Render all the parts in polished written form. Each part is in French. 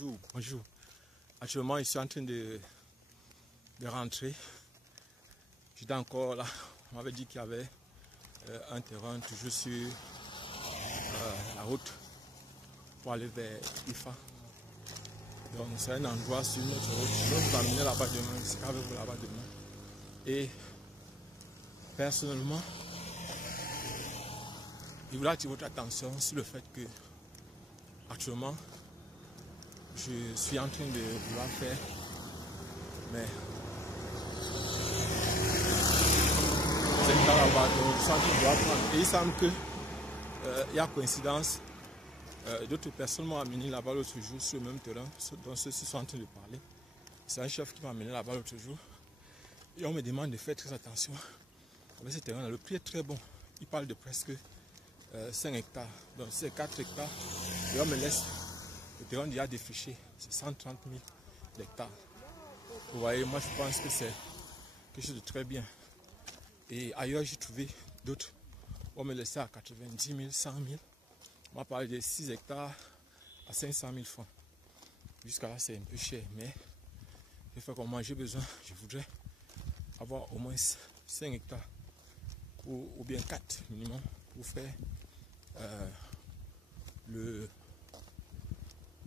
Bonjour. Actuellement, je suis en train de rentrer. J'étais encore là. On m'avait dit qu'il y avait un terrain toujours sur la route pour aller vers IFA. Donc, c'est un endroit sur notre route. Je vais vous amener là-bas demain. Je serai avec vous là-bas demain. Et personnellement, je voudrais attirer votre attention sur le fait que actuellement, je suis en train de vouloir faire, mais c'est pas là-bas, donc je suis en train de vouloir prendre. Et il semble que il y a coïncidence, d'autres personnes m'ont amené là-bas l'autre jour sur le même terrain dont ceux-ci sont en train de parler. C'est un chef qui m'a amené là-bas l'autre jour. Et on me demande de faire très attention avec ce terrain-là. Le prix est très bon. Il parle de presque 5 hectares. Donc c'est 4 hectares. Et on me laisse le terrain déjà défriché. C'est 130 000 hectares. Vous voyez, moi je pense que c'est quelque chose de très bien. Et ailleurs j'ai trouvé d'autres. On me laissait à 90 000, 100 000. On m'a parlé de 6 hectares à 500 000 francs. Jusqu'à là c'est un peu cher. Mais j'ai fait comme moi j'ai besoin. Je voudrais avoir au moins 5 hectares ou bien 4 minimum pour faire le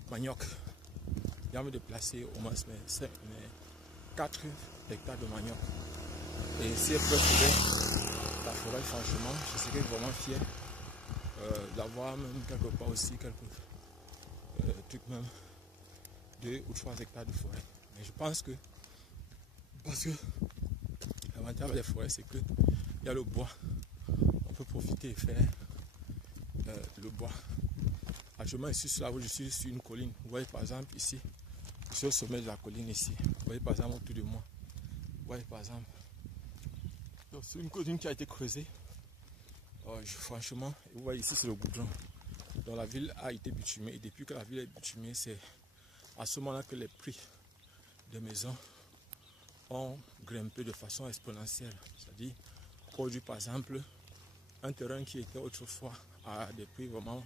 manioc. Il y a me déplacer au moins 4 hectares de manioc. Et si elle peut trouver la forêt, franchement, je serais vraiment fier d'avoir même quelque part aussi quelques trucs même 2 ou 3 hectares de forêt. Mais je pense que parce que l'avantage des forêts, c'est qu'il y a le bois. On peut profiter et faire le bois. Actuellement, ici sur la route, je suis sur une colline. Vous voyez par exemple ici, je suis au sommet de la colline ici. Vous voyez par exemple autour de moi. Vous voyez par exemple. C'est une colline qui a été creusée. Franchement, vous voyez ici c'est le goudron. Donc la ville a été bitumée. Et depuis que la ville est bitumée, c'est à ce moment-là que les prix des maisons ont grimpé de façon exponentielle. C'est-à-dire, aujourd'hui par exemple, un terrain qui était autrefois à des prix vraiment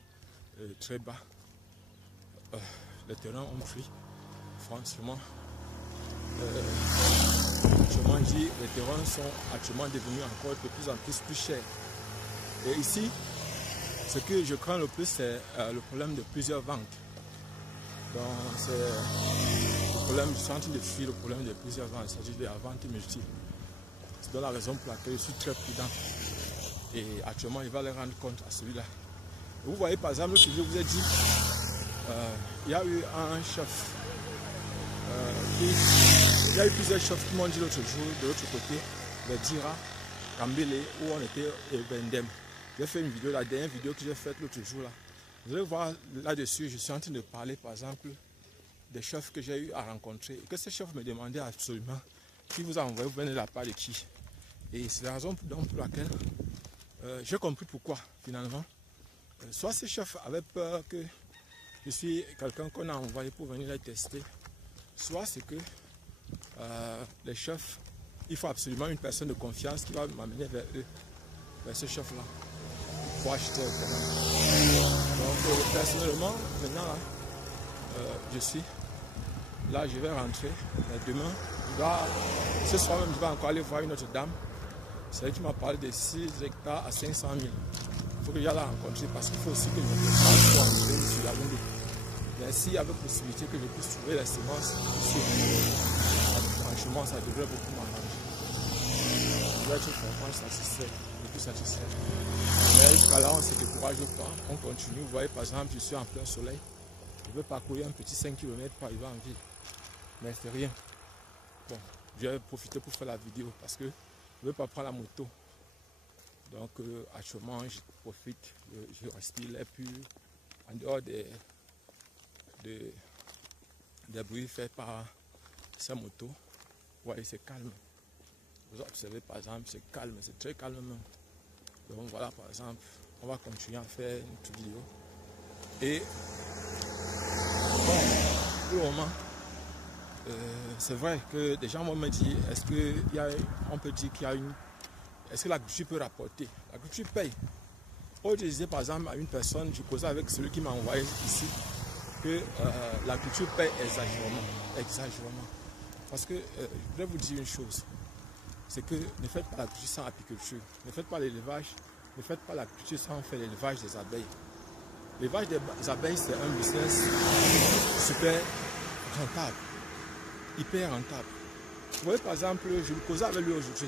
très bas, les terrains ont pris, franchement, les terrains sont actuellement devenus encore de plus en plus chers. Et ici, ce que je crains le plus, c'est le problème de plusieurs ventes. Donc, c'est le problème, je suis en train de fuir le problème de plusieurs ventes, c'est-à-dire de la vente multiple. C'est donc la raison pour laquelle je suis très prudent. Et actuellement, il va les rendre compte à celui-là. Vous voyez par exemple, ce que je vous ai dit, il y a eu un chef, il y a eu plusieurs chefs qui m'ont dit l'autre jour, de l'autre côté, le Dira, Kambele, où on était au Bendem. J'ai fait une vidéo, la dernière vidéo que j'ai faite l'autre jour là. Vous allez voir là-dessus, je suis en train de parler par exemple des chefs que j'ai eu à rencontrer. Et que ces chefs me demandaient absolument qui vous a envoyé, vous venez de la part de qui. Et c'est la raison pour laquelle j'ai compris pourquoi finalement. Soit ces chefs avaient peur que je suis quelqu'un qu'on a envoyé pour venir les tester, soit c'est que les chefs, il faut absolument une personne de confiance qui va m'amener vers eux, vers ce chef-là, pour acheter un terrain. Donc personnellement, maintenant là, je suis là, je vais rentrer. Mais demain, ce soir même, je vais encore aller voir une autre dame. C'est elle qui m'a parlé de 6 hectares à 500 000. Il faut que j'aille la rencontrer parce qu'il faut aussi que je me prépare sur la route. Mais s'il y avait possibilité que je puisse trouver les semences ici, franchement, ça devrait beaucoup m'arranger. Je vais être vraiment satisfait, beaucoup satisfait. Mais jusqu'à là, on ne se décourage pas, on continue. Vous voyez, par exemple, je suis en plein soleil. Je vais parcourir un petit 5 km pour arriver en ville. Mais c'est rien. Bon, je vais profiter pour faire la vidéo parce que je ne veux pas prendre la moto. Donc actuellement je profite, je respire l'air pur en dehors des bruits faits par ces motos. Vous voyez, c'est calme. Vous observez par exemple, c'est calme, c'est très calme même. Donc voilà, par exemple, on va continuer à faire une petite vidéo. Et bon, pour le moment, c'est vrai que des gens vont me dire, est-ce qu'on peut dire qu'il y a une... Est-ce que l'agriculture peut rapporter? L'agriculture paye. Je disais par exemple à une personne, je causais avec celui qui m'a envoyé ici, que la culture paie exagérément. Parce que je vais vous dire une chose, c'est que ne faites pas la culture sans apiculture, ne faites pas l'élevage, ne faites pas la culture sans faire l'élevage des abeilles. L'élevage des abeilles, c'est un business super rentable, hyper rentable. Vous voyez, par exemple, je vous causais avec lui aujourd'hui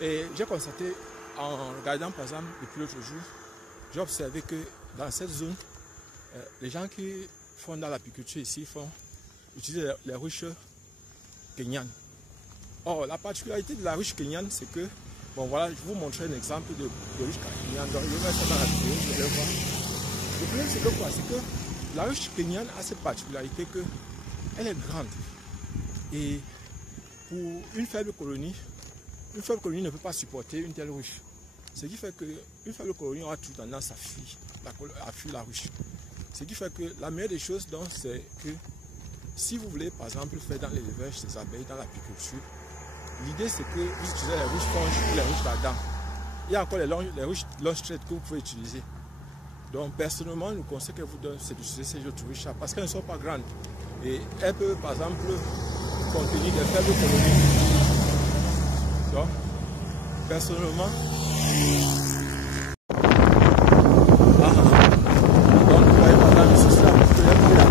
et j'ai constaté, en regardant par exemple depuis l'autre jour, j'ai observé que dans cette zone, les gens qui font dans l'apiculture ici utilisent les ruches kenyanes. Or, la particularité de la ruche kenyane, c'est que, bon voilà, je vous montrer un exemple de ruche kenyane. Donc, je vais mettre ça dans la vidéo, vous allez voir. Le problème, c'est que quoi? C'est que la ruche kenyane a cette particularité qu'elle est grande. Et pour une faible colonie ne peut pas supporter une telle ruche. Ce qui fait qu'une faible colonie aura toujours tendance à fuir la ruche. Ce qui fait que la meilleure des choses, donc, c'est que si vous voulez, par exemple, faire dans l'élevage des abeilles, dans l'apiculture, l'idée c'est que vous utilisez les ruches franches ou les ruches d'Adam. Il y a encore les ruches longe traite que vous pouvez utiliser. Donc, personnellement, le conseil que je vous donne, c'est d'utiliser ces autres ruches parce qu'elles ne sont pas grandes. Et elles peuvent, par exemple, contenir des faibles colonies. Donc, personnellement, donc, vous voyez, par exemple, ici, là, vous pouvez là.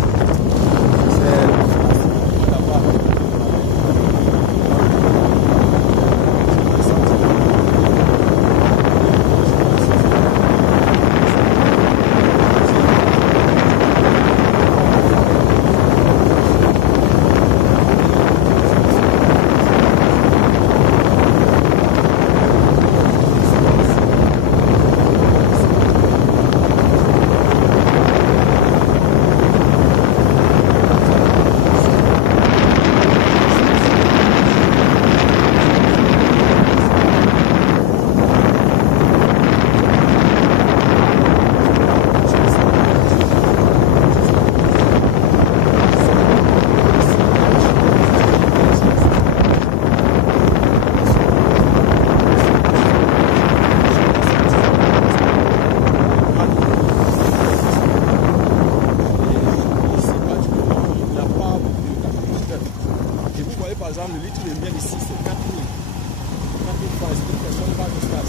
Le litre de miel ici, c'est 4 000. 4 000 francs. Est-ce qu'une personne va jusqu'à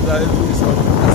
Vous avez vu,